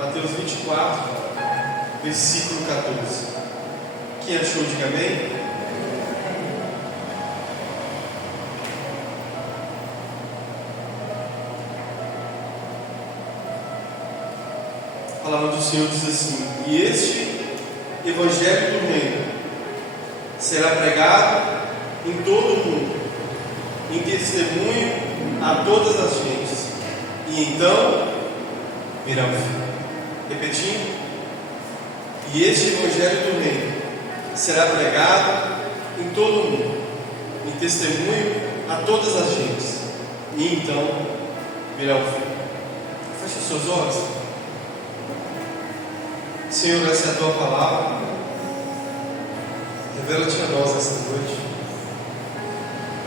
Mateus 24, versículo 14. Quem achou, diga amém. A palavra do Senhor diz assim: e este Evangelho do Reino será pregado em todo o mundo, em testemunho a todas as gentes, e então virá o fim. Repetindo: e este Evangelho do Reino será pregado em todo o mundo, em testemunho a todas as gentes, e então virá o fim. Feche os seus olhos. Senhor, essa é a tua palavra. Revela-te a nós esta noite.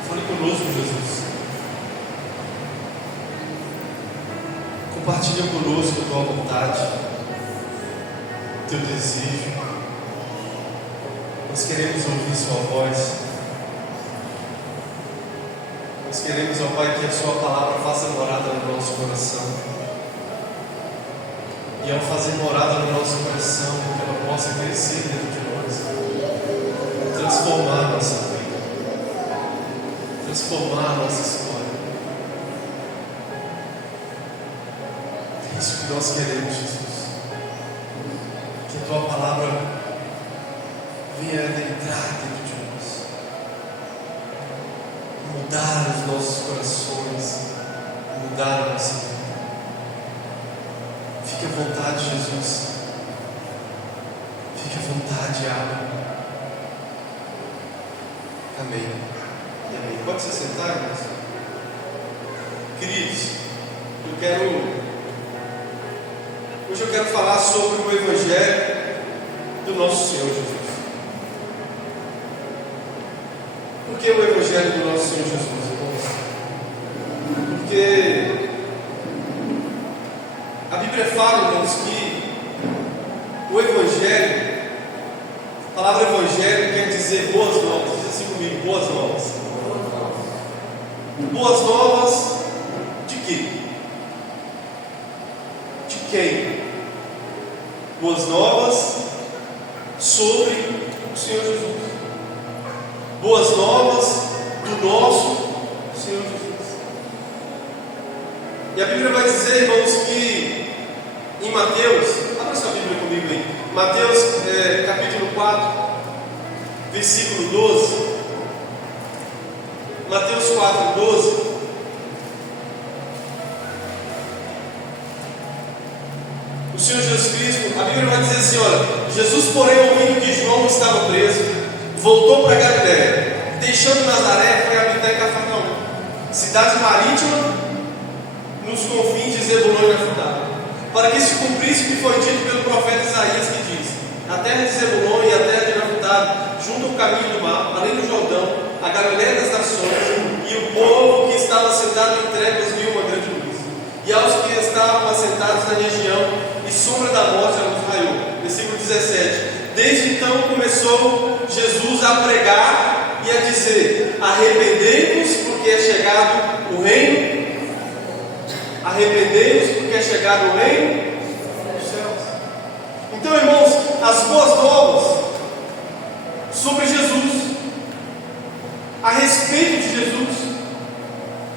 Fale conosco, Jesus. Compartilha conosco a tua vontade, teu desejo. Nós queremos ouvir sua voz. Nós queremos, ó Pai, que a sua palavra faça morada no nosso coração. E ao fazer morada no nosso coração, que ela possa crescer dentro de nós, transformar a nossa vida, transformar a nossa história. É isso que nós queremos, Jesus. Que a tua palavra venha adentrar dentro de nós, mudar os nossos corações, mudar a nossa vida. Fique à vontade, Jesus. Fique à vontade, Abba. Amém. E amém. Pode se sentar, irmãos? Queridos, hoje eu quero falar sobre o Evangelho do nosso Senhor Jesus. Por que o Evangelho do nosso Senhor Jesus, irmãos? Porque a Bíblia fala, irmãos, que o Evangelho, a palavra Evangelho quer dizer boas novas. Diz assim comigo: boas novas. Boas novas de quê? De quem? Boas novas sobre o Senhor Jesus. Boas novas do nosso Senhor Jesus. E a Bíblia vai dizer, irmãos, que em Mateus, abra sua Bíblia comigo aí, Mateus capítulo 4, versículo 12. Mateus 4, 12. O Senhor Jesus Cristo, a Bíblia vai dizer assim: olha, Jesus, porém, ouvindo que João estava preso, voltou para Galiléia, deixando Nazaré, foi habitar em Cafarnaum, cidade marítima, nos confins de Zebulon e Naftalí, para que se cumprisse o que foi dito pelo profeta Isaías, que diz: a terra de Zebulon e a terra de Naftalí, junto ao caminho do mar, além do Jordão, a Galiléia das nações, e o povo que estava sentado em trevas viu uma grande luz, e aos que estavam assentados na região e sombra da morte a luz raiou. Versículo 17. Desde então começou Jesus a pregar e a dizer: arrependei-vos, porque é chegado o reino. Arrependei-vos, porque é chegado o reino dos céus. Então, irmãos, as boas novas sobre Jesus, a respeito de Jesus.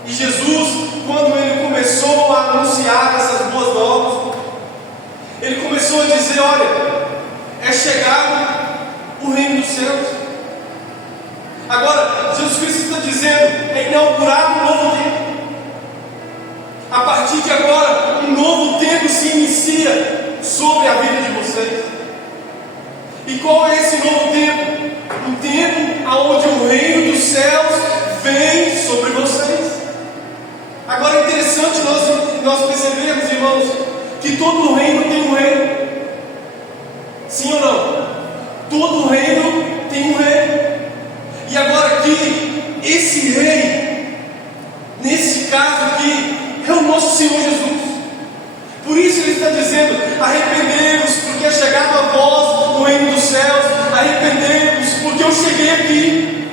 E Jesus, quando ele começou a anunciar essas boas novas, ele começou a dizer: olha, é chegado o reino dos céus. Agora, Jesus Cristo está dizendo: é inaugurado um novo tempo. A partir de agora, um novo tempo se inicia sobre a vida de vocês. E qual é esse novo tempo? Um tempo onde o reino dos céus vem sobre vocês. Agora é interessante nós percebermos, irmãos, que todo reino tem um rei. Sim ou não? Todo reino tem um rei. E agora aqui, esse rei, nesse caso aqui, é o nosso Senhor Jesus. Por isso ele está dizendo: arrependei-vos, porque é chegado a vós o reino dos céus. Arrependei-vos, porque eu cheguei aqui.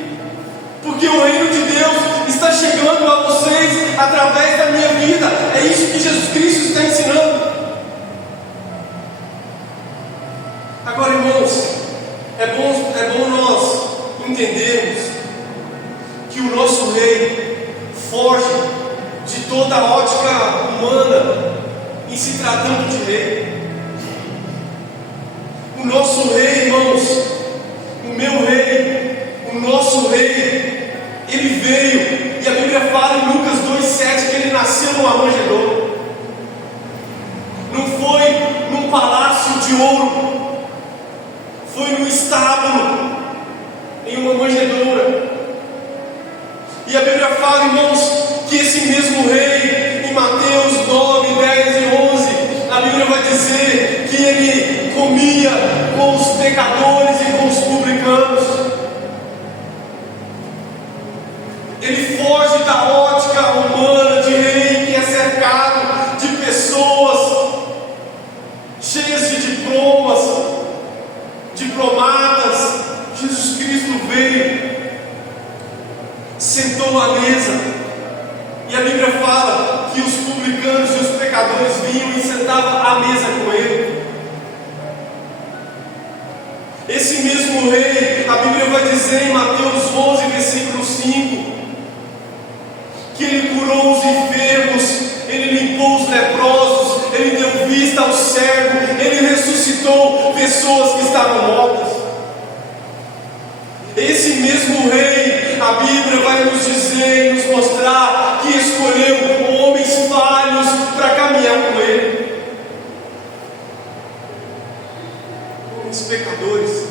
Porque o reino de Deus está chegando a vocês através da minha vida. É isso que Jesus Cristo está ensinando. em se tratando de rei. O nosso rei, irmãos, o meu rei, o nosso rei, ele veio, e a Bíblia fala em Lucas 2,7 que ele nasceu numa manjedoura. Não foi num palácio de ouro, foi num estábulo, em uma manjedoura. E a Bíblia fala, irmãos, que esse mesmo rei, em Mateus 9, 10 e 11, a Bíblia vai dizer que ele comia com os pecadores e com os publicanos. Ele foge da ótica humana de rei que é cercado de pessoas cheias de diplomas, diplomatas. Jesus Cristo veio, sentou à mesa, e a Bíblia fala que os publicanos e os pecadores vinham e sentavam à mesa com ele. Esse mesmo rei, a Bíblia vai dizer em Mateus 11, versículo 5, que ele curou os enfermos, ele limpou os leprosos, ele deu vista aos cegos, ele ressuscitou pessoas que estavam mortas. Esse mesmo rei, a Bíblia vai nos dizer e nos mostrar que escolheu homens falhos para caminhar com ele. Homens pecadores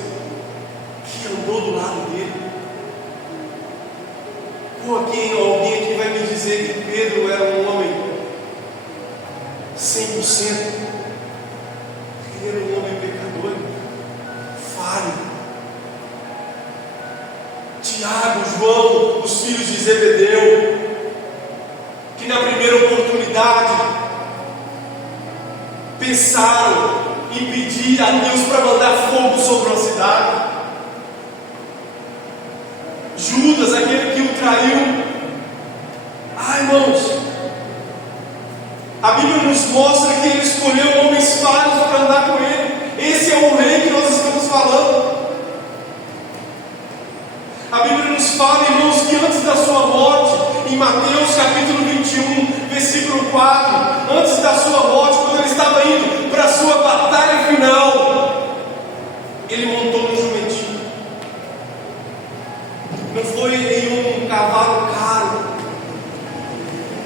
que andou do lado dele. Ou alguém aqui vai me dizer que Pedro era um homem 100%. Ele era um homem pecador, falho. Tiago, João, os filhos de Zebedeu, que na primeira oportunidade pensaram em pedir a Deus para mandar fogo sobre a cidade. Judas, aquele que o traiu. Irmãos, a Bíblia nos mostra que ele escolheu homens falhos para andar com ele. Esse é o rei que nós estamos falando. A Bíblia nos fala, irmãos, que antes da sua morte, em Mateus capítulo 21, versículo 4, antes da sua morte, quando ele estava indo para a sua batalha final, ele montou no jumentinho. Não foi em um cavalo caro,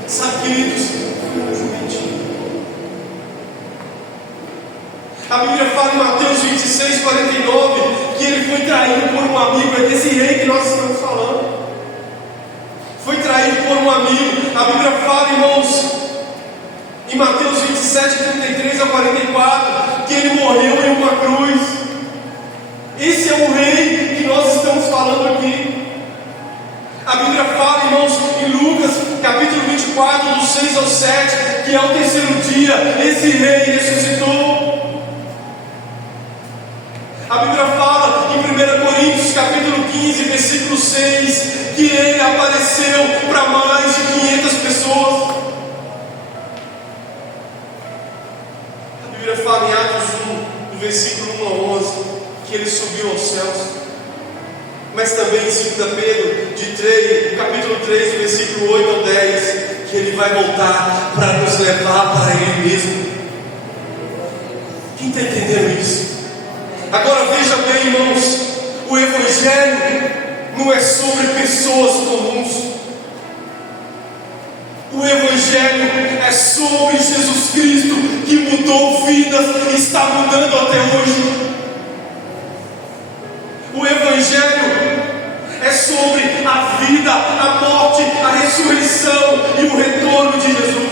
sabe, queridos, foi um jumentinho. A Bíblia fala em Mateus 26, 49, que ele foi traído por um amigo. É desse rei que nós estamos falando. Foi traído por um amigo. A Bíblia fala, irmãos, em Mateus 27, 33 a 44, que ele morreu em uma cruz. Esse é o rei que nós estamos falando aqui. A Bíblia fala, irmãos, em Lucas capítulo 24, do 6 ao 7, que ao terceiro dia esse rei ressuscitou. A Bíblia fala em 1 Coríntios capítulo 15, versículo 6, que ele apareceu para mais de 500 pessoas. A Bíblia fala em Atos 1, do versículo 1 a 11, que ele subiu aos céus. Mas também em 2 Pedro, capítulo 3, versículo 8 ao 10, que ele vai voltar para nos levar para ele mesmo. Quem está entendendo isso? Agora veja bem, irmãos, o Evangelho não é sobre pessoas comuns. O Evangelho é sobre Jesus Cristo, que mudou vidas e está mudando até hoje. O Evangelho é sobre a vida, a morte, a ressurreição e o retorno de Jesus.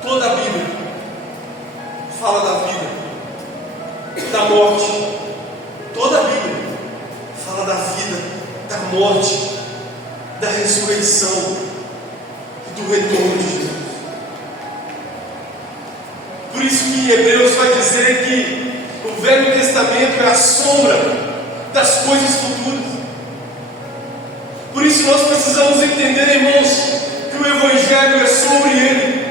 Toda a Bíblia fala da vida, da morte. Toda a Bíblia fala da vida, da morte, da ressurreição e do retorno de Jesus. Por isso que Hebreus vai dizer que o Velho Testamento é a sombra das coisas futuras. Por isso nós precisamos entender, irmãos, que o Evangelho é sobre Ele.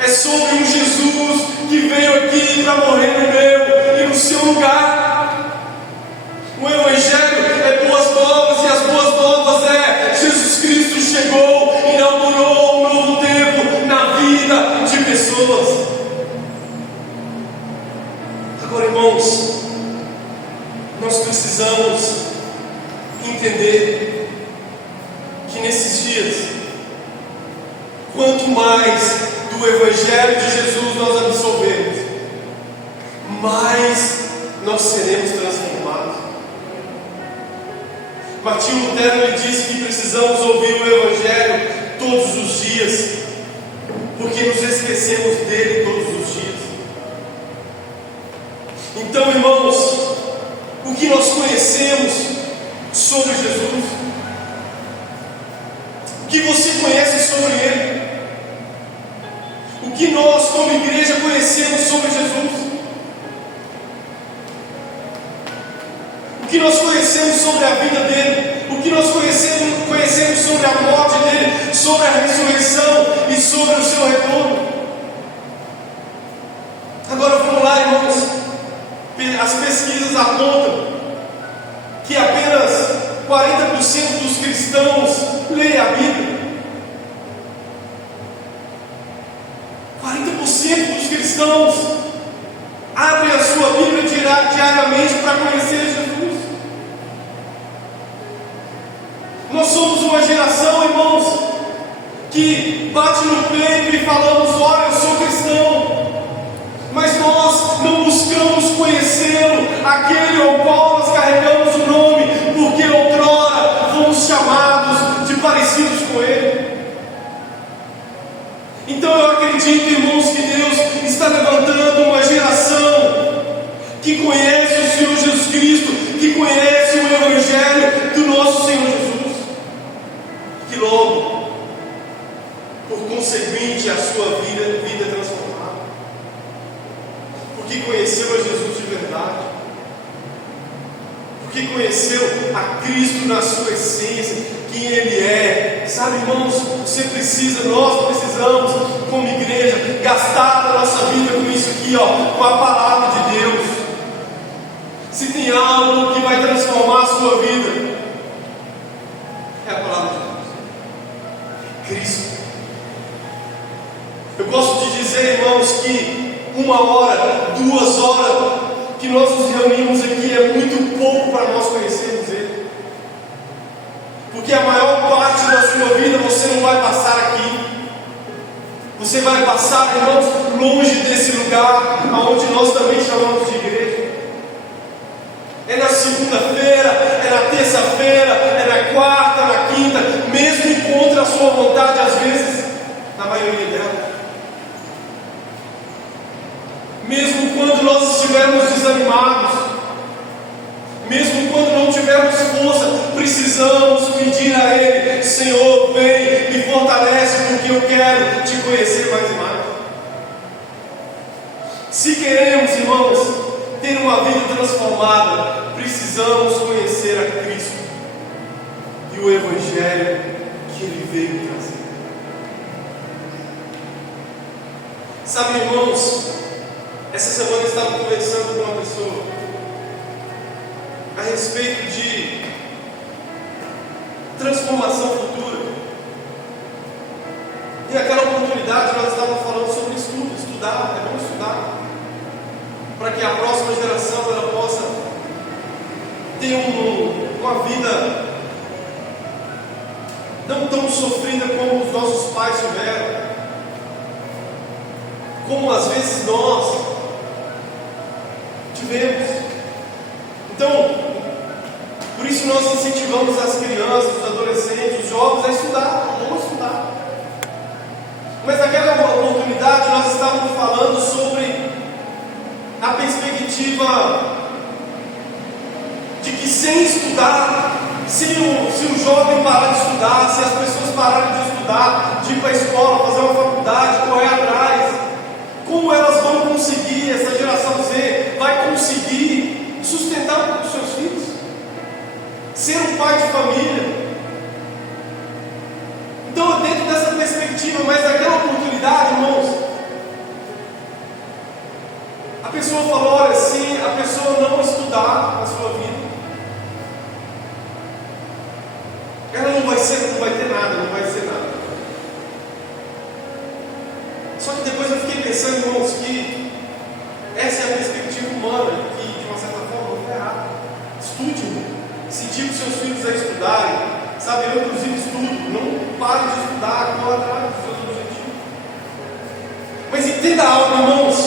É sobre um Jesus que veio aqui para morrer no meu e no seu lugar. O Evangelho é boas novas, e as boas novas é: Jesus Cristo chegou, inaugurou um novo tempo na pessoas. Agora, irmãos, nós precisamos entender que nesses dias, quanto mais do Evangelho de Jesus nós absorvermos, mais nós seremos transformados. Martinho Lutero ele disse que precisamos ouvir o Evangelho todos os dias, porque nos esquecemos dele todos os dias. Então, irmãos, o que nós conhecemos sobre Jesus? O que você conhece sobre Ele? O que nós, como igreja, conhecemos sobre Jesus? O que nós conhecemos sobre a vida dele? O que nós conhecemos sobre a morte dele, sobre a ressurreição e sobre o seu retorno? Agora vamos lá, irmãos. As pesquisas apontam que apenas 40% dos cristãos leem a Bíblia. 40% dos cristãos abrem a sua Bíblia diariamente para conhecer Jesus. Nós somos uma geração, irmãos, que bate no peito e falamos: olha, eu sou cristão. Mas nós não buscamos conhecê-lo, aquele ao qual nós carregamos o nome, porque outrora fomos chamados de parecidos com ele. Então eu acredito, irmãos, que Deus está levantando uma geração que conhece o Senhor Jesus Cristo, que conhece o Evangelho do nosso Senhor Jesus, que logo, por conseguinte, a sua vida é transformada, porque conheceu a Jesus de verdade, porque conheceu a Cristo na sua essência, quem Ele é. Sabe, irmãos, nós precisamos, como igreja, gastar a nossa vida com isso aqui, com a palavra de Deus. Se tem algo que vai transformar a sua vida, é a palavra de Deus, Cristo. Eu gosto de dizer, irmãos, que 1 hora, 2 horas que nós nos reunimos aqui é muito pouco para nós conhecermos Ele, porque a maior parte da sua vida você não vai passar aqui, você vai passar, irmãos, longe desse lugar aonde nós também chamamos de igreja. É na segunda-feira, é na terça-feira, é na quarta, na quinta, mesmo contra a sua vontade, às vezes, na maioria delas. Mesmo quando nós estivermos desanimados, mesmo quando não tivermos força, precisamos pedir a Ele: Senhor, vem, me fortalece, porque eu quero te conhecer mais e mais. Se queremos, irmãos, ter uma vida transformada, precisamos conhecer a Cristo e o Evangelho que Ele veio trazer. Sabe, irmãos, essa semana eu estava conversando com uma pessoa a respeito de transformação futura. E naquela oportunidade nós estávamos falando sobre estudo. Estudar, é bom estudar, para que a próxima geração ela possa ter uma vida não tão sofrida como os nossos pais tiveram, como às vezes nós tivemos. Então, por isso nós incentivamos as crianças, os adolescentes, os jovens a estudar, vamos estudar. Mas naquela oportunidade nós estávamos falando sobre a perspectiva de que sem estudar, se o jovem parar de estudar, se as pessoas pararem de estudar, de ir para a escola, fazer uma faculdade, correr atrás, como elas vão conseguir, essa geração Z vai conseguir sustentar os seus filhos, ser um pai de família? Então, dentro dessa perspectiva, mas naquela oportunidade, irmãos, a pessoa falou: olha, se a pessoa não estudar na sua vida, ela não vai ter nada, não vai ser nada. Só que depois eu fiquei pensando, irmãos, que essa é a perspectiva humana, que de uma certa forma não está errada. Estude, irmão. Incentive os seus filhos a estudarem. Sabe, eu inclusive estudo. Não pare de estudar, corra atrás dos seus objetivos. Mas entenda algo, irmãos.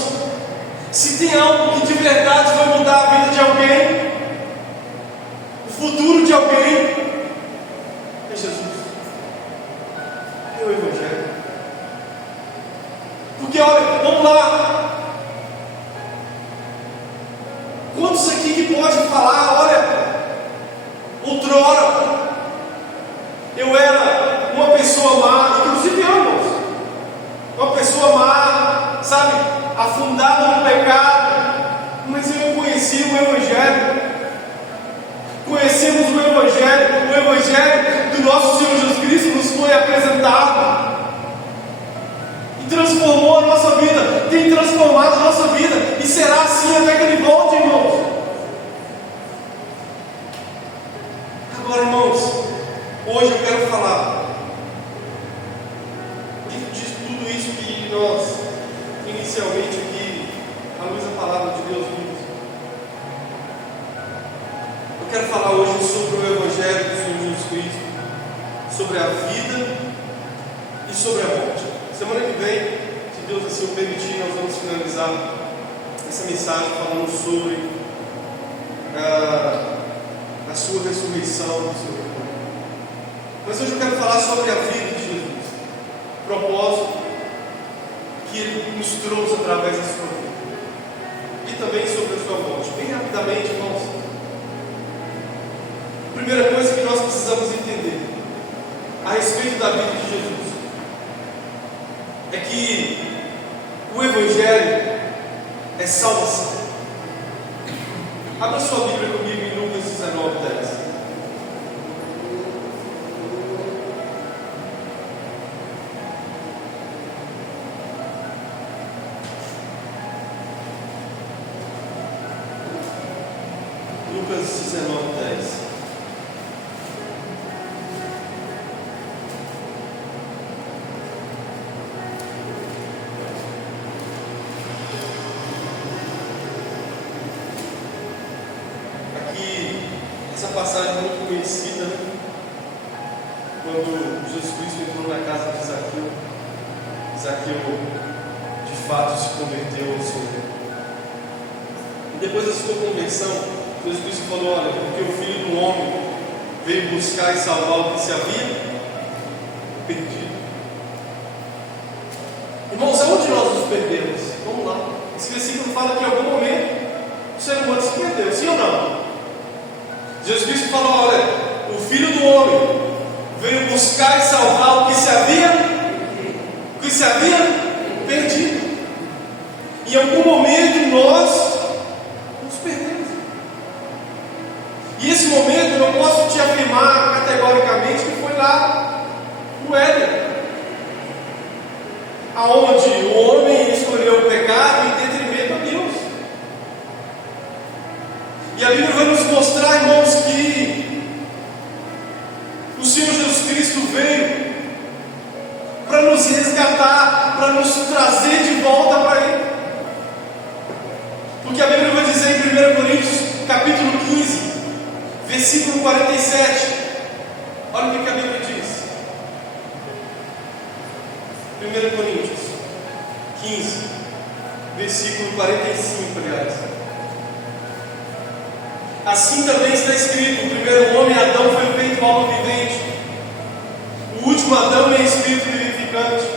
Se tem algo que de verdade vai mudar a vida de alguém, o futuro de alguém, é Jesus. É o Evangelho. Porque olha, vamos lá. Quantos aqui que pode falar, olha, outrora eu era uma pessoa má, inclusive eu, irmãos, uma pessoa má, sabe, afundada no pecado, mas eu conheci o Evangelho. Conhecemos o Evangelho do nosso Senhor Jesus Cristo nos foi apresentado e transformou a nossa vida, tem transformado a nossa vida, e será assim até que Ele volte, irmãos. Agora, irmãos, hoje eu quero falar de tudo isso que nós inicialmente aqui, à luz da palavra de Deus, vimos. Eu quero falar hoje sobre o Evangelho do Senhor Jesus Cristo, sobre a vida e sobre a morte. Semana que vem, se Deus assim o permitir, nós vamos finalizar essa mensagem falando sobre a sua ressurreição, do seu retorno. Mas hoje eu quero falar sobre a vida de Jesus, o propósito que Ele nos trouxe através da sua vida, e também sobre a sua morte. Bem rapidamente, irmãos. Primeira coisa que nós precisamos entender a respeito da vida de Jesus é que o Evangelho é salvação. Abra sua Bíblia comigo em Lucas 19:10. Lucas 19:10. Essa passagem é muito conhecida, né? Quando Jesus Cristo entrou na casa de Zaqueu, Zaqueu de fato se converteu ao Senhor. E depois da sua conversão, Jesus Cristo falou: olha, porque o Filho do Homem veio buscar e salvar o que se havia perdido. Irmãos, aonde nós nos perdemos? Vamos lá. Esse versículo fala que em algum momento o ser humano se perdeu, sim ou não? Jesus Cristo falou: olha, o Filho do Homem veio buscar e salvar o que se havia perdido. Em algum momento nós nos perdemos. E esse momento eu posso te afirmar categoricamente que foi lá no Éden, aonde o homem escolheu o pecado em detrimento a Deus. E a Bíblia vai nos mostrar, irmãos, que o Senhor Jesus Cristo veio para nos resgatar, para nos trazer de volta para Ele. Porque a Bíblia vai dizer em 1 Coríntios, capítulo 15, versículo 47. Olha o que a Bíblia diz. 1 Coríntios 15, versículo 45, aliás. Assim também está escrito: o primeiro homem, Adão, foi feito alma vivente. O último Adão é espírito vivificante.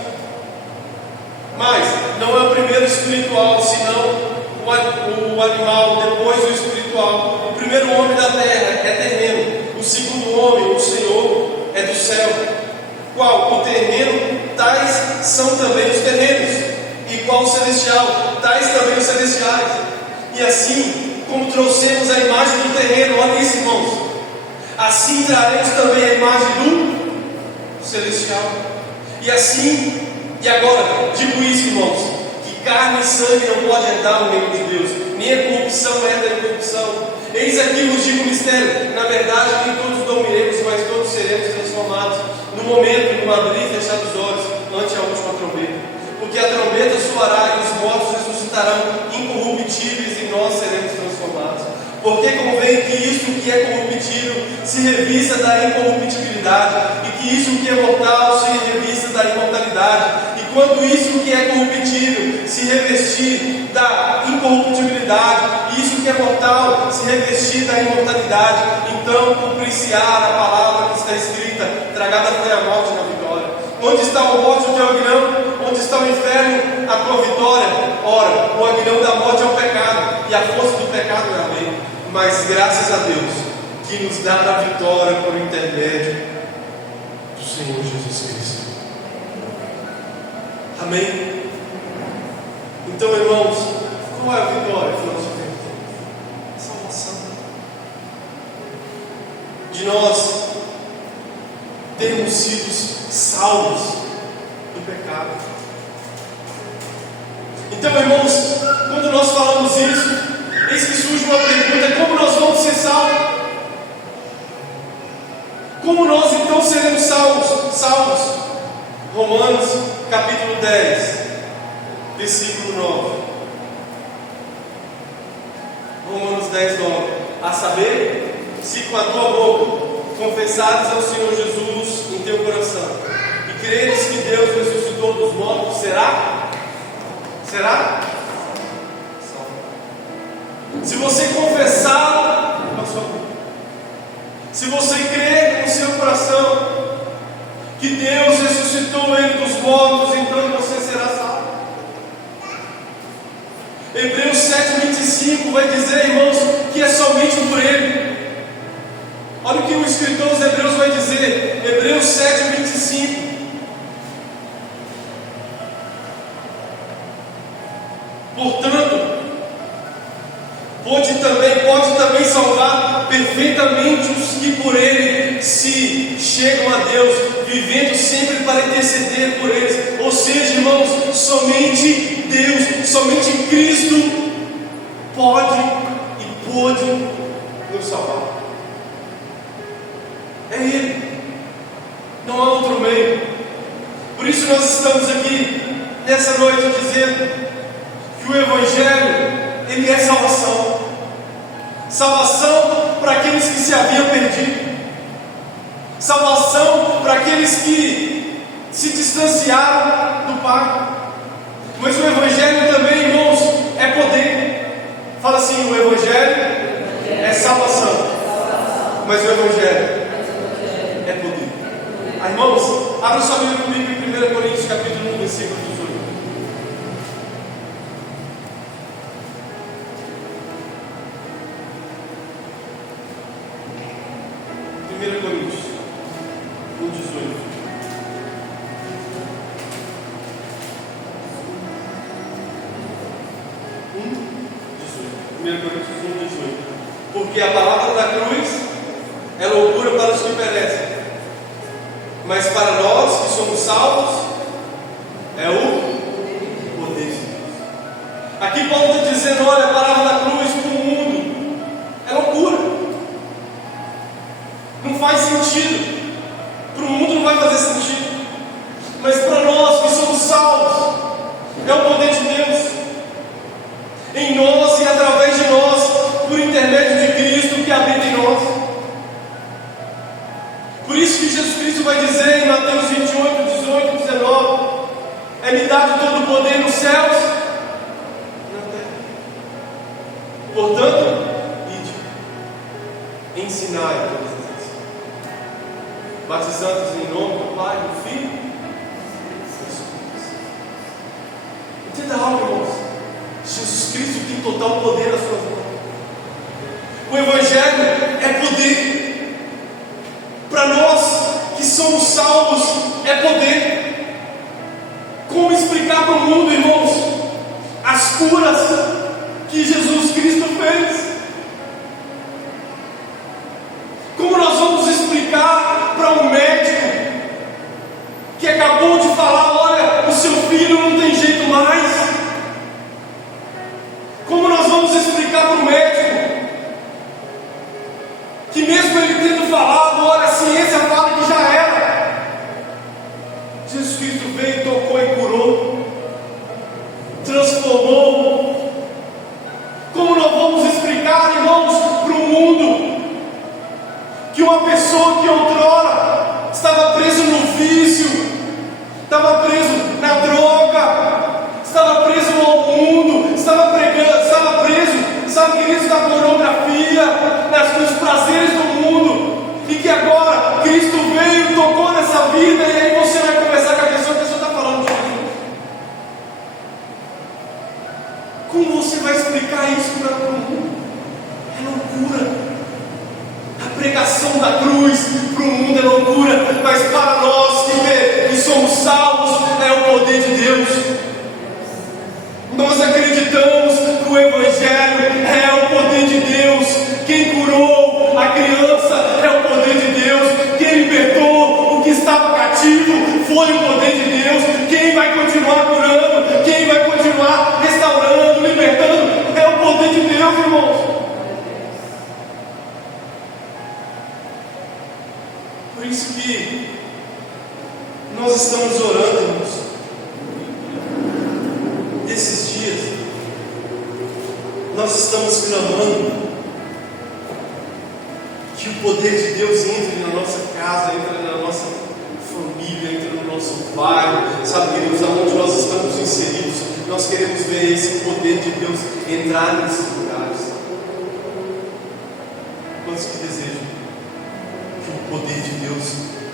Mas não é o primeiro espiritual, senão o animal, depois o espiritual. O primeiro homem da terra é terreno. O segundo homem, o Senhor, é do céu. Qual? O terreno, tais são também os terrenos. E qual o celestial? Tais também os celestiais. E assim como trouxemos a imagem do terreno, olha isso, irmãos, assim traremos também a imagem do celestial. E assim, e agora, digo isso, irmãos, que carne e sangue não pode herdar o reino de Deus, nem a corrupção herda a incorrupção. Eis aqui vos digo o mistério: na verdade, nem todos dormiremos, mas todos seremos transformados, no momento, no abrir e fechar dos olhos, ante a última trombeta. Porque a trombeta soará e os mortos ressuscitarão incorruptíveis e nós seremos transformados. Porque convém que isso que é corruptível se revista da incorruptibilidade, e que isso que é mortal se revista da imortalidade. E quando isso que é corruptível se revestir da incorruptibilidade, e isso que é mortal se revestir da imortalidade, então cumprir-se-á a palavra que está escrita: tragada foi a morte na vitória. Onde está a morte, o teu aguilhão? Onde está o inferno, a tua vitória? Ora, o aguilhão da morte é o pecado, e a força do pecado é a lei. Mas graças a Deus, que nos dá a vitória por intermédio do Senhor Jesus Cristo. Amém? Então, irmãos, qual é a vitória que nós tivemos? Salvação. De nós termos sido salvos do pecado. Então, irmãos, quando nós falamos isso, eis que surge uma pergunta: como nós vamos ser salvos? Como nós então seremos salvos? Romanos capítulo 10, versículo 9. Romanos 10, 9. A saber, se com a tua boca confessares ao Senhor Jesus em teu coração e creres que Deus ressuscitou dos mortos, será? Se você confessar com a sua boca, se você crer no seu coração que Deus ressuscitou Ele dos mortos, então você será salvo. Hebreus 7,25 vai dizer, irmãos, que é somente por Ele. Olha o que o escritor dos Hebreus vai dizer, Hebreus 7,25. Portanto, pode também salvar perfeitamente os que por Ele se chegam a Deus, vivendo sempre para interceder por eles. Ou seja, irmãos, somente Deus, somente Cristo pode e pôde nos salvar. É Ele, não há outro meio. Por isso nós estamos aqui nessa noite dizendo que o Evangelho, ele é salvação. Salvação para aqueles que se haviam perdido. Salvação para aqueles que se distanciaram do Pai. Mas o Evangelho também, irmãos, é poder. Fala assim: o Evangelho é salvação. Mas o Evangelho é poder. Irmãos, abra sua Bíblia comigo em 1 Coríntios capítulo 1, versículo 18. 1 Coríntios 1, 18. 1 Coríntios 1, 18. Porque a palavra da cruz é loucura para os que perecem, mas para nós que somos salvos é o poder de Deus. Aqui Paulo está dizendo: olha, a palavra da cruz para o mundo é loucura, não faz sentido. Para o mundo não vai fazer sentido, mas para nós que somos salvos é o poder de Deus em nós e através de nós, por intermédio de Cristo que habita em nós. Por isso que Jesus Cristo vai dizer em Mateus 28, 18, 19: é-me dado todo o poder nos céus e na terra. Portanto, ide, ensinai todas as nações, batizando-os em nome do Pai, do Filho e do Espírito Santo. Entenda algo, irmãos. Jesus Cristo tem total poder na sua vida. O Evangelho é poder. Para nós que somos salvos, é poder. Como explicar para o mundo, irmãos, as curas que Jesus Cristo fez? Como nós vamos explicar para um médico que acabou de falar: olha, o seu filho não tem jeito mais? Como nós vamos explicar para o médico que, mesmo ele tendo falado, olha, a ciência fala que já era, Jesus Cristo veio, tocou e curou? Como você vai explicar isso para o mundo? É loucura. A pregação da cruz para o mundo é loucura, mas para nós que somos salvos é o poder de Deus. Nós acreditamos que o Evangelho é o poder de Deus. Quem curou a criança é o poder de Deus. Quem libertou o que estava cativo foi o poder de Deus. Quem vai continuar curando, quem vai continuar restaurando, libertando, é o poder de Deus, irmãos. Por isso que nós estamos orando, irmãos. Esses dias, nós estamos clamando que o poder de Deus entre na nossa casa, entre na nossa família, entre no nosso bairro, sabe, queridos, aonde nós estamos inseridos. Nós queremos ver esse poder de Deus entrar nesses lugares. Quantos que desejam que o poder de Deus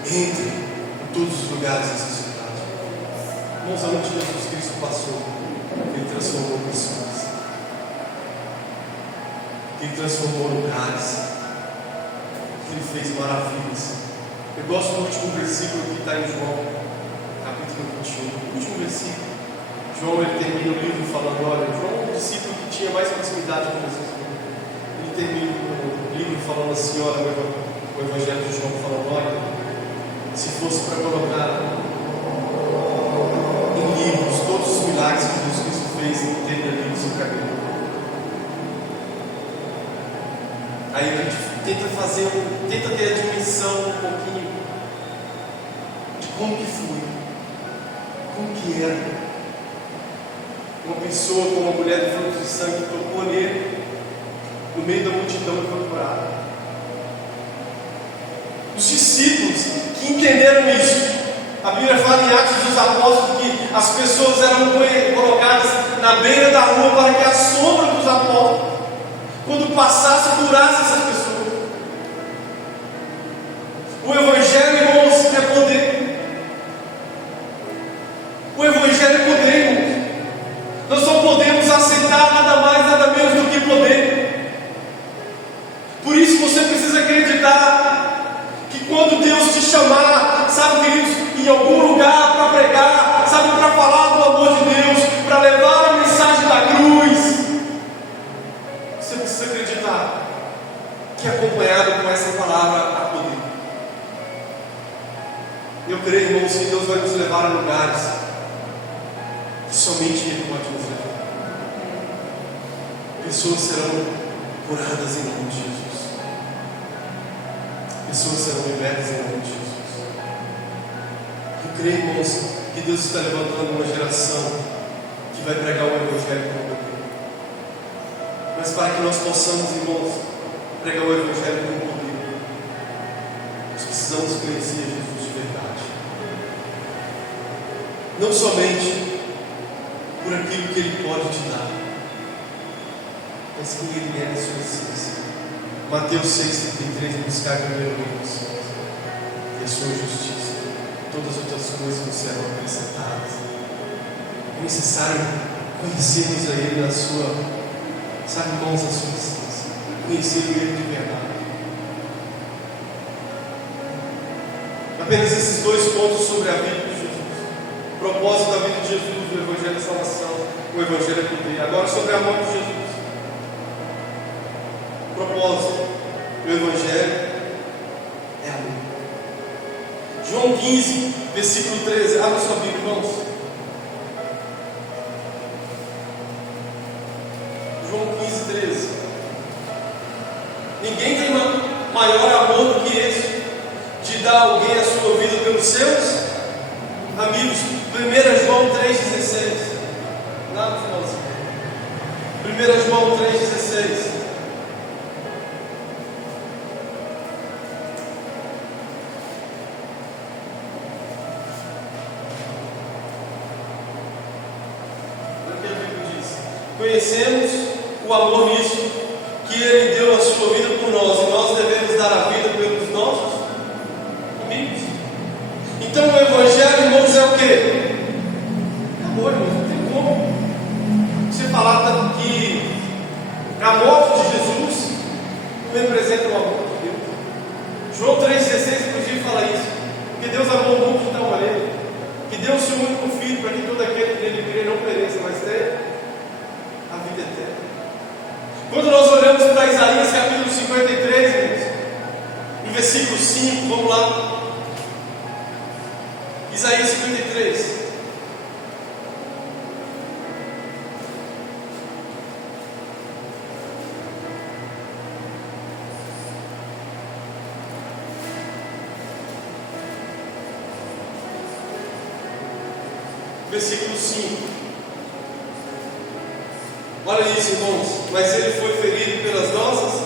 entre em todos os lugares dessa cidade? Irmãos, aonde Jesus Cristo passou, Ele transformou pessoas, Ele transformou lugares, Ele fez maravilhas. Eu gosto do último versículo que está em João, capítulo 21. O último versículo, João, ele termina o livro falando: olha, João é um discípulo que tinha mais proximidade com Jesus. Ele termina o livro falando assim: olha, o Evangelho de João falando: olha, se fosse para colocar em livros todos os milagres que Jesus Cristo fez, não teria livros em caminho. Aí a gente tenta ter a dimensão um pouquinho de como que foi, como que era. Uma pessoa como a mulher do fluxo de sangue tocou nele, no meio da multidão, e foi curada. Os discípulos que entenderam isso, a Bíblia fala em Atos dos Apóstolos que as pessoas eram colocadas na beira da rua para que a sombra dos apóstolos, quando passasse, curasse essas pessoas. O Evangelho, irmãos, é poder. O Evangelho é poder, irmãos. Nós só podemos aceitar nada mais, nada menos do que poder. Por isso você precisa acreditar que quando Deus te chamar, sabe, queridos, em algum lugar para pregar, sabe, para falar do amor de Deus, para levar a mensagem da cruz, você precisa acreditar que acompanhado com essa palavra há poder. Eu creio, irmãos, que Deus vai nos levar a lugares que somente Ele pode nos levar. Pessoas serão curadas em nome de Jesus. Pessoas serão libertas em nome de Jesus. Eu creio, irmãos, que Deus está levantando uma geração que vai pregar o Evangelho com poder. Mas para que nós possamos, irmãos, pregar o Evangelho com poder, nós precisamos conhecer Jesus de verdade. Não somente por aquilo que Ele pode te dar, mas quem Ele é na sua essência. Mateus 6,33: buscar primeiro o reino dos céus e a sua justiça, todas as outras coisas nos serão acrescentadas. É necessário conhecermos a Ele na sua, sabe, irmãos, na sua essência, conhecer Ele de verdade. Apenas esses dois pontos sobre a vida de Jesus. O propósito da vida de Jesus, o Evangelho de salvação, o Evangelho é poder. Agora sobre a morte de Jesus. O propósito do Evangelho é amor. João 15, versículo 13. Abra sua Bíblia, irmãos. João 15, 13. Ninguém tem maior amor do que esse, de dar alguém a sua vida pelos seus amigos. 1 João 3,16. Lá no finalzinho. 1 João 3,16. Conhecemos o amor nisso, que Ele deu a sua vida por nós, e nós devemos dar a vida pelos nossos amigos. Então o Evangelho, irmãos, é o quê? Amor, irmãos, não tem como você falar A morte de Jesus representa o amor de Deus. João 3,16 inclusive fala isso. Que Deus amou o mundo de tal maneira que deu o seu único filho para que todo aquele que nele crê não pereça, mas tenha a vida eterna. Quando nós olhamos para Isaías capítulo 53, irmãos, no versículo 5, vamos lá. Isaías 53. Versículo 5. Olha isso, irmãos. Mas ele foi ferido pelas nossas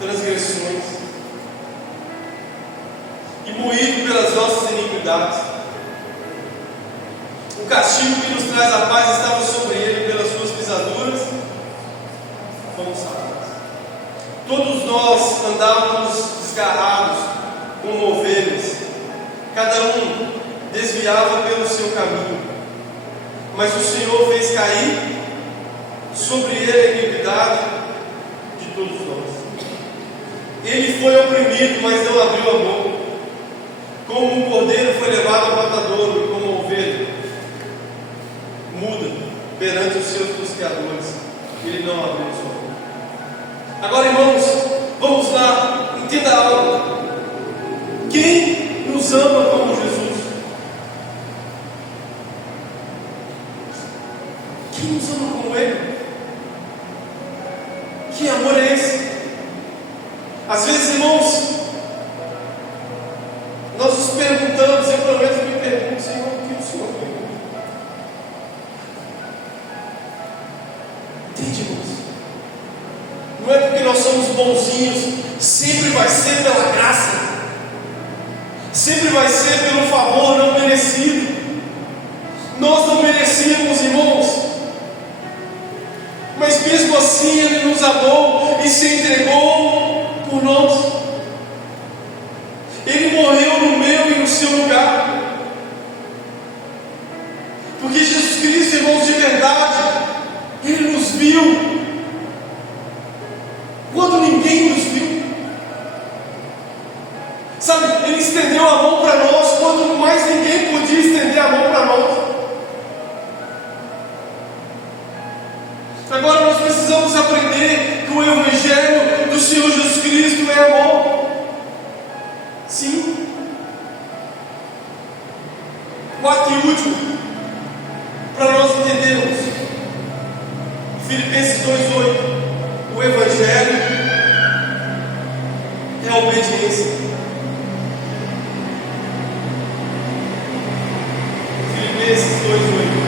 transgressões e moído pelas nossas iniquidades. O castigo que nos traz a paz estava sobre ele, pelas suas pisaduras fomos sarados. Todos nós andávamos desgarrados como ovelhas, cada um desviava pelo seu caminho, mas o Senhor fez cair sobre ele a iniquidade de todos nós. Ele foi oprimido, mas não abriu a boca. Como um cordeiro foi levado ao matadouro, e como uma ovelha muda perante os seus tosqueadores, ele não abriu sua boca. Agora, irmãos, vamos lá, entenda algo. Quem nos ama como Jesus? Quem nos ama como Ele? Que amor é esse? Às vezes, irmãos, nós nos perguntamos, eu pelo menos me pergunto, Senhor, o que o Senhor pergunta? Entende, irmãos? Não é porque nós somos bonzinhos, sempre vai ser pela graça, sempre vai ser pelo favor não merecido. Nós não merecíamos, irmãos, mas mesmo assim Ele nos amou e se entregou por nós. Ele morreu no meu e no seu lugar, porque Jesus Cristo, irmãos, de verdade, Ele nos viu quando ninguém nos viu, sabe? Ele estendeu a mão para nós quando mais ninguém podia estender a mão para nós. Agora nós precisamos aprender que o Evangelho do Senhor Jesus Cristo é amor. Sim. Quarto e último, para nós entendermos, Filipenses 2,8, o Evangelho é a obediência. Filipenses 2,8.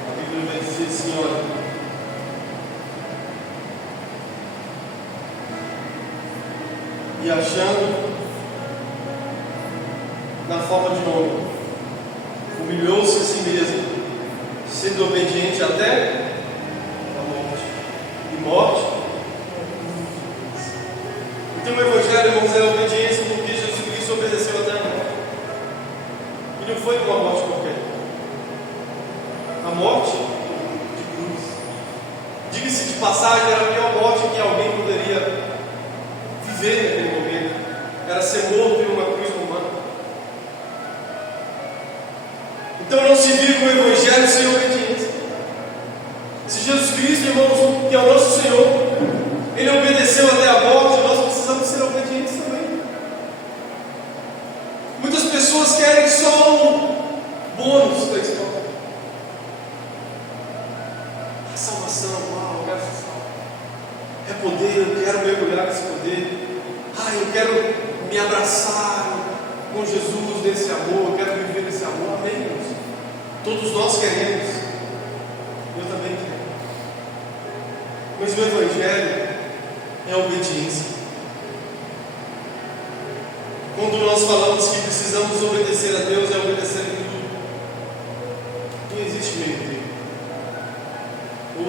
A Bíblia vai dizer assim, olha: e achando na forma de homem, humilhou-se a si mesmo, sendo obediente até a morte, e morte. Então o Evangelho, irmãos, é a obediência, porque Jesus Cristo obedeceu até a morte. E não foi uma morte qualquer, a morte de cruz. Diga-se de passagem, era a pior morte que alguém poderia viver naquele momento, era ser morto em uma cruz romana. Então não se vive o Evangelho sem obediência. Se Jesus Cristo, irmãos, que é o nosso Senhor, Ele obedeceu até a morte, nós precisamos ser obedientes também. Muitas pessoas querem só um bônus da história. A salvação, eu quero ser salvo. É poder, eu quero mergulhar nesse poder. Eu quero me abraçar com Jesus nesse amor, eu quero viver nesse amor. Amém, irmãos? Todos nós queremos. Eu também quero. Mas o Evangelho é a obediência. Quando nós falamos que precisamos obedecer a Deus, é obedecer em tudo. Não existe meio termo.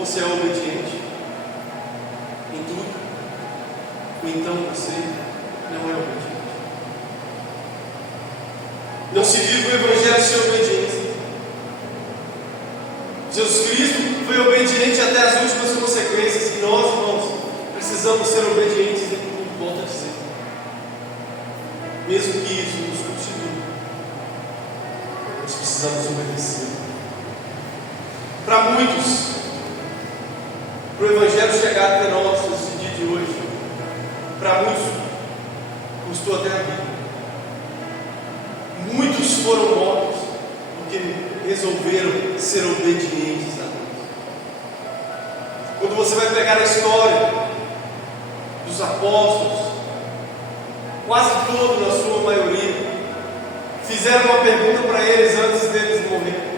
você é obediente em tudo, ou então você não é obediente. Não se vive o Evangelho sem obediência. Jesus Cristo foi obediente até as últimas consequências, e nós, irmãos, precisamos ser obedientes em tudo, volta a dizer. Mesmo que isso nos continue, nós precisamos obedecer. Para muitos, para o Evangelho chegar até nós nesse dia de hoje, para muitos custou até a vida. Muitos foram mortos porque resolveram ser obedientes a Deus. Quando você vai pegar a história dos apóstolos, quase todos, na sua maioria, fizeram uma pergunta para eles antes deles morrerem: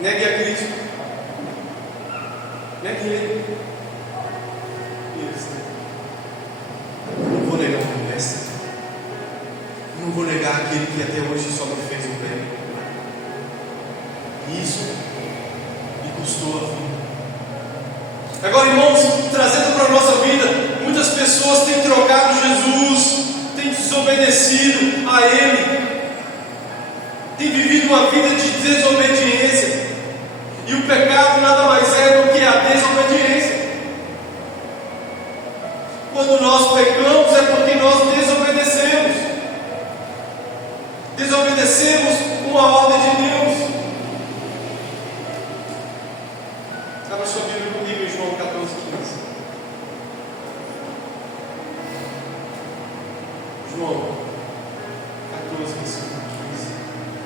negue a Cristo, negue Ele. E eles: não vou negar o Mestre, não vou negar aquele que até hoje só me fez o bem. Isso me custou a vida. Agora, irmãos, trazendo para a nossa vida, muitas pessoas têm trocado Jesus, têm desobedecido a Ele, têm vivido uma vida de desobediência, e o pecado nada mais é do que a desobediência. Quando nós pecamos é porque nós desobedecemos uma ordem de Deus. Abra sua Bíblia comigo em João 14:15. João 14, versículo 15.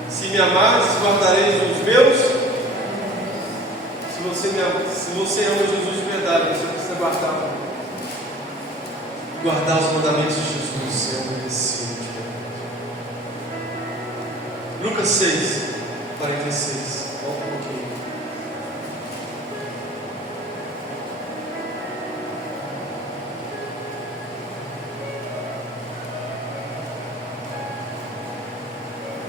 Se me amares, guardareis os meus. Se você ama Jesus de verdade, você precisa guardar os mandamentos de Jesus e obedecer de verdade. Lucas 6, 46. Volta um pouquinho.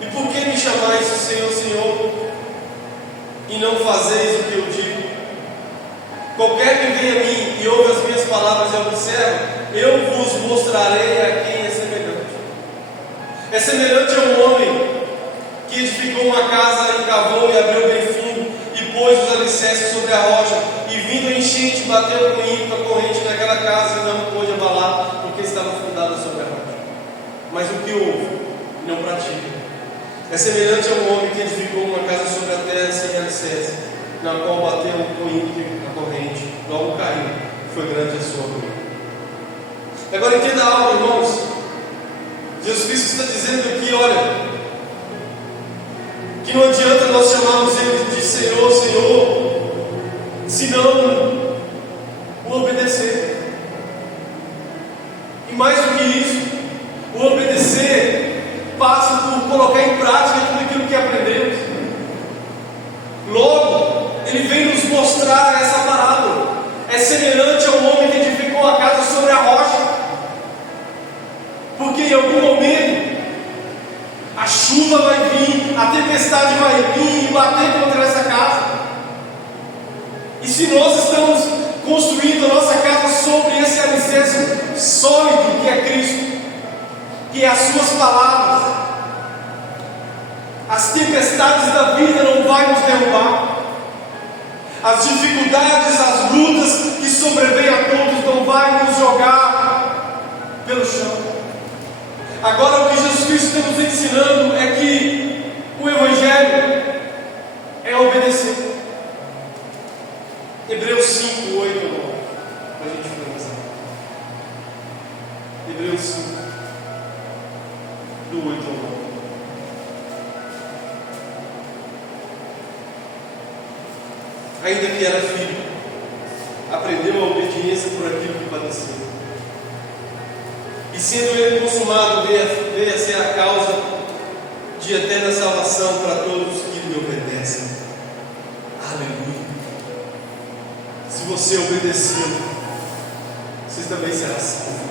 E por que me chamais Senhor, Senhor, e não fazeis o que eu digo? Qualquer que venha a mim e ouve as minhas palavras e observa, eu vos mostrarei a quem é semelhante. É semelhante a um homem que edificou uma casa, encavou e abriu bem fundo, e pôs os alicerces sobre a rocha, e vindo a enchente, bateu com ímpeto a corrente naquela casa, e não pôde abalar, porque estava fundada sobre a rocha. Mas o que ouve e não pratica é semelhante a um homem que edificou uma casa sobre a terra sem alicerce, na qual bateu com ímpeto a corrente, logo caiu, foi grande a sua ruína. Agora entenda algo, irmãos. Jesus Cristo está dizendo aqui, olha, que não adianta nós chamarmos Ele de Senhor, Senhor, se não o obedecer. E mais do que isso, o obedecer passa por colocar em prática tudo aquilo que aprendemos. Logo, Ele vem nos mostrar essa parábola. É semelhante a um homem que edificou a casa sobre a rocha, porque em algum momento a chuva vai vir, a tempestade vai vir e bater contra essa casa. E se nós estamos construindo a nossa casa sobre esse alicerce sólido que é Cristo, que é as suas palavras, as tempestades da vida não vão nos derrubar, as dificuldades, as lutas que sobrevêm a todos não vão nos jogar pelo chão. Agora, o que Jesus Cristo está nos ensinando é que o Evangelho é obedecer. Hebreus 5, 8 e 9, para a gente finalizar. Hebreus 5, do 8 ao 9. Ainda que era filho, aprendeu a obediência por aquilo que padeceu. E sendo ele consumado, veio a ser a causa de eterna salvação para todos que lhe obedecem. Aleluia! Se você obedeceu, você também será salvo.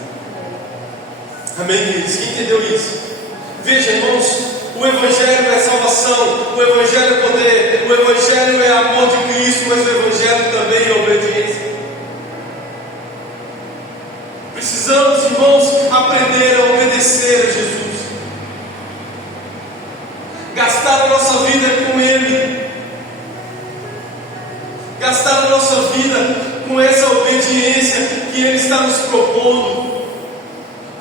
Amém, queridos? Quem entendeu isso? Veja, irmãos, o Evangelho é salvação, o Evangelho é poder, o Evangelho é amor de Cristo. isso, mas o Evangelho também é obediência. Precisamos, irmãos, aprender a obedecer a Jesus. Gastar a nossa vida com Ele. Gastar a nossa vida com essa obediência que Ele está nos propondo.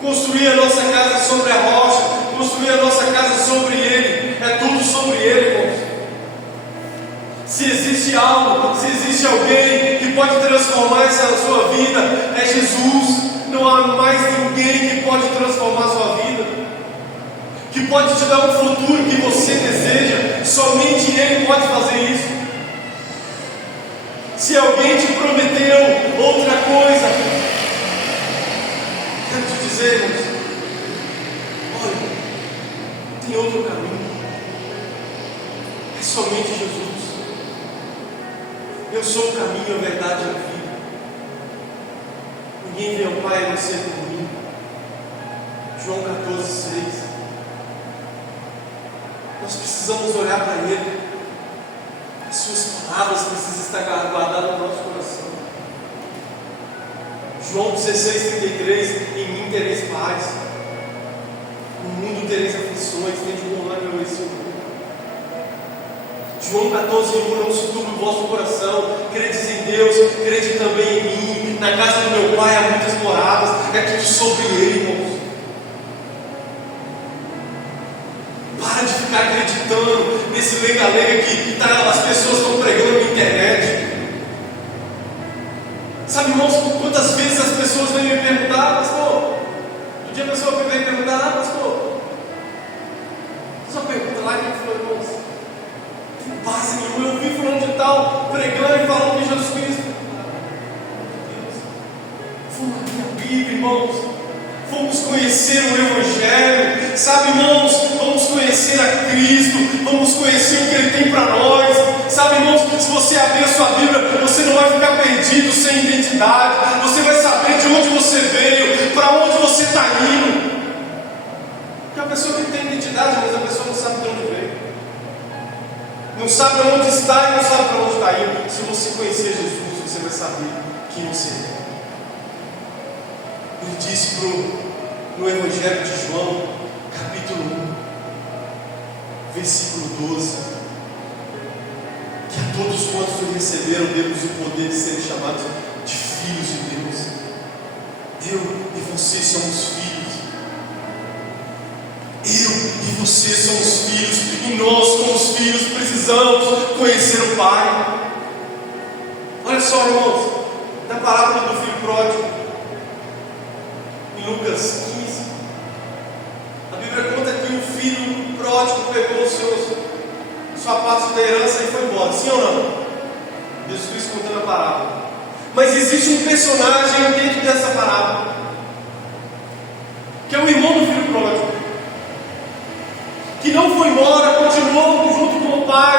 Construir a nossa casa sobre a rocha. Construir a nossa casa sobre Ele. É tudo sobre Ele, irmãos. Se existe algo, se existe alguém que pode transformar essa sua vida, é Jesus. Não há mais ninguém que pode transformar a sua vida, que pode te dar um futuro que você deseja. Somente Ele pode fazer isso. Se alguém te prometeu outra coisa, quero te dizer, irmãos, olha, tem outro caminho. É somente Jesus. Eu sou o caminho, a verdade e a vida. Ninguém vê ao Pai a não ser por mim. João 14,6. Nós precisamos olhar para Ele. As suas palavras precisam estar guardadas no nosso coração. João 16,33. Em mim tereis paz. No mundo tereis aflições. Tende bom ânimo, eu venci o mundo. João 14,1. Não se turbe o vosso coração. Credes em Deus, crede também em mim. Na casa do meu Pai há muitas moradas. É tudo sobre Ele, irmãos. Para de ficar acreditando nesse lenga-lenga que as pessoas estão pregando na internet. Sabe, irmãos, quantas vezes as pessoas vêm me perguntar, pastor? Um dia a pessoa vem me perguntar, pastor, só pergunta lá quem foi, irmãos. Tem base nenhuma. Eu vi fulano de tal pregando e falando de Jesus Cristo. Fomos na Bíblia, irmãos. Vamos conhecer o Evangelho, sabe, irmãos? Vamos conhecer a Cristo, vamos conhecer o que Ele tem para nós, sabe, irmãos? Se você abrir a sua Bíblia, você não vai ficar perdido, sem identidade, você vai saber de onde você veio, para onde você está indo. Porque a pessoa que tem identidade, mas a pessoa não sabe de onde veio, não sabe onde está e não sabe para onde está indo. Se você conhecer Jesus, você vai saber quem você é. Ele disse no Evangelho de João, capítulo 1, versículo 12, que a todos quantos o receberam, deu-lhes o poder de serem chamados de filhos de Deus. Eu e você somos filhos. Eu e você somos filhos, e nós, como os filhos, precisamos conhecer o Pai. Olha só, irmãos, na parábola do filho pródigo, Lucas 15, a Bíblia conta que o filho pródigo pegou sua parte da herança e foi embora, sim ou não? Jesus Cristo contando a parábola. Mas existe um personagem dentro dessa parábola, que é o irmão do filho pródigo, que não foi embora, continuou junto com o pai.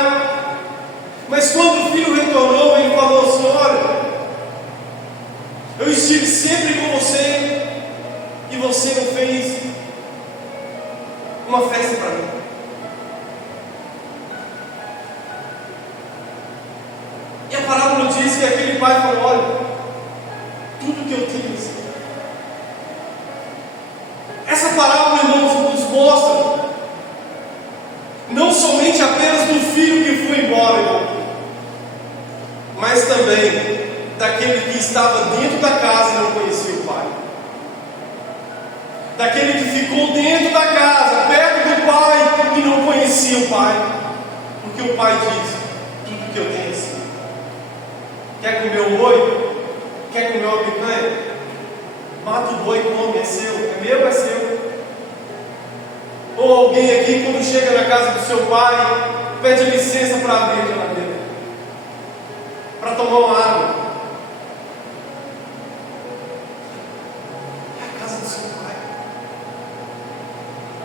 Mas quando o filho retornou, ele falou assim: olha, eu estive sempre com você, e você não fez uma festa para mim. E a parábola diz que aquele pai falou: olha, tudo que eu tinha. Essa parábola, irmãos, nos mostra não somente apenas do filho que foi embora, irmão, mas também daquele que estava dentro da casa e não conhecia o pai. Daquele que ficou dentro da casa, perto do pai, e não conhecia o pai. Porque o pai diz: tudo que eu tenho é assim. Quer comer um boi? Quer comer uma picanha? Mata o boi e come, é seu. É meu, é seu. Ou alguém aqui, quando chega na casa do seu pai, pede licença para abrir a geladeira, para tomar uma água. É a casa do seu pai.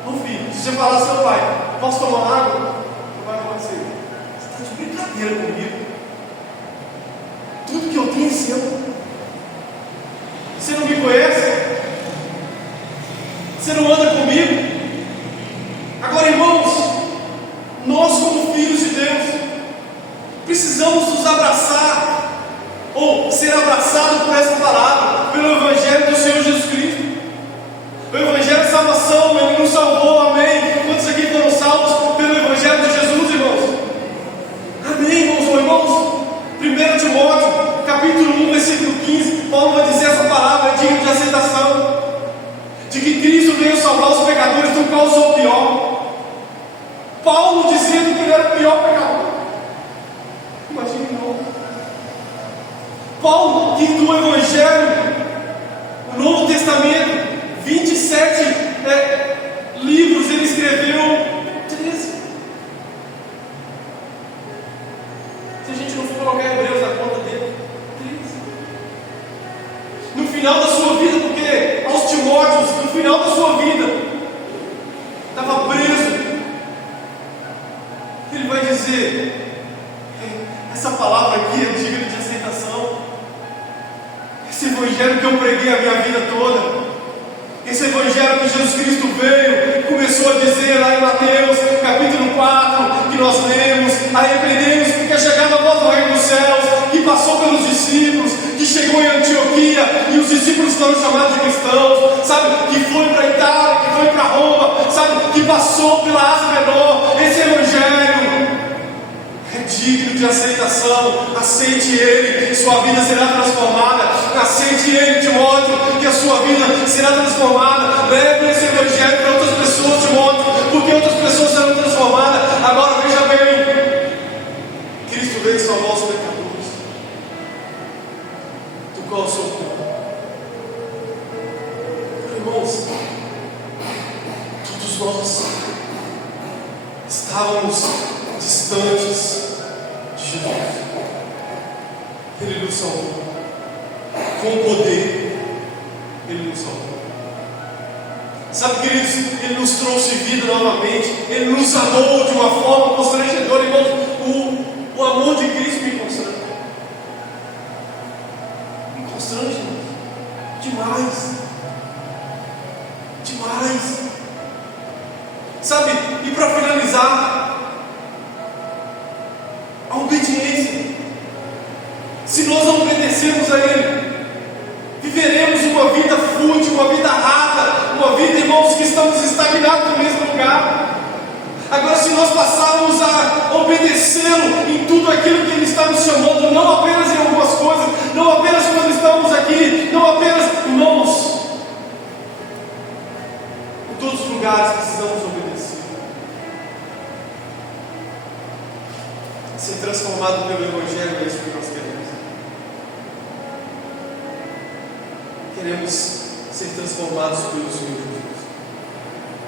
Ô filho, se você falar ao seu pai: posso tomar água? Não vai acontecer. Você está de brincadeira comigo. Tudo que eu tenho é seu. Você não me conhece? Você não anda comigo? Agora, irmãos, nós como filhos de Deus precisamos nos abraçar, ou ser abraçado por essa palavra, pelo Evangelho do Senhor Jesus Cristo. O Evangelho de salvação, Ele nos salvou, amém. Quantos aqui foram salvos pelo Evangelho de Jesus, irmãos? Amém, irmãos. 1 Timóteo, capítulo 1, versículo 15, Paulo vai dizer essa palavra, digna de aceitação, de que Cristo veio salvar os pecadores, do qual sou o pior. Paulo dizendo que ele era o pior pecador. Imagine, irmão. Paulo, que do Evangelho, o Novo Testamento, 27 livros, ele escreveu 13. Se a gente não for colocar Hebreus na conta dele, 13. No final da sua vida, porque aos Timóteos, no final da sua vida, estava preso. Ele vai dizer: essa palavra aqui é digna de aceitação. Esse Evangelho que eu preguei a minha vida toda, esse Evangelho que Jesus Cristo veio e começou a dizer lá em Mateus, capítulo 4, que nós lemos: arrependemos porque é chegada a voz do reino dos céus, que passou pelos discípulos, que chegou em Antioquia, e os discípulos foram chamados de cristãos, sabe? Que foi para a Itália, que foi para Roma, sabe? Que passou pela Ásia Menor. Esse Evangelho é digno de aceitação. Aceite ele, sua vida será transformada. Aceite ele, Timóteo, que a sua vida será transformada. Leve esse Evangelho para outras pessoas, Timóteo, porque outras pessoas serão transformadas. Agora veja bem, Cristo veio salvar os pecadores, do qual eu sou o pior. Irmãos, todos nós estávamos distantes de Jesus. Ele nos salvou. Com poder, Ele nos salvou. Sabe, queridos, Ele nos trouxe vida novamente. Ele nos amou de uma forma constrangedora. Irmãos, o amor de Cristo me constrange. Me constrange, irmãos. Demais. Demais. Sabe, e para finalizar, a obediência. Se nós não obedecermos a Ele, viveremos uma vida fútil, uma vida rasa, uma vida, irmãos, que estamos estagnados no mesmo lugar. Agora, se nós passarmos a obedecê-lo em tudo aquilo que Ele está nos chamando, não apenas em algumas coisas, não apenas quando estamos aqui, não apenas, irmãos, em todos os lugares precisamos obedecer. Ser transformado pelo Evangelho é isso que nós queremos. Queremos ser transformados pelo Senhor Jesus.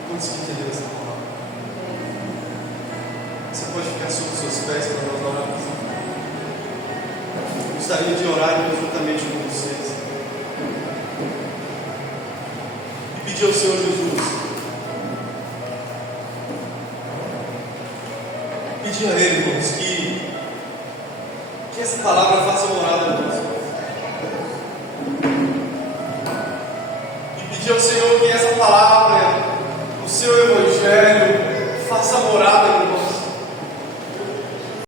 Quantos que entenderam essa palavra? Você pode ficar sobre os seus pés para nós orarmos. Eu gostaria de orar juntamente com vocês e pedir ao Senhor Jesus, pedir a Ele, irmãos, que essa palavra faça morada em nós. Pedir ao Senhor que essa palavra, o seu Evangelho, faça morada em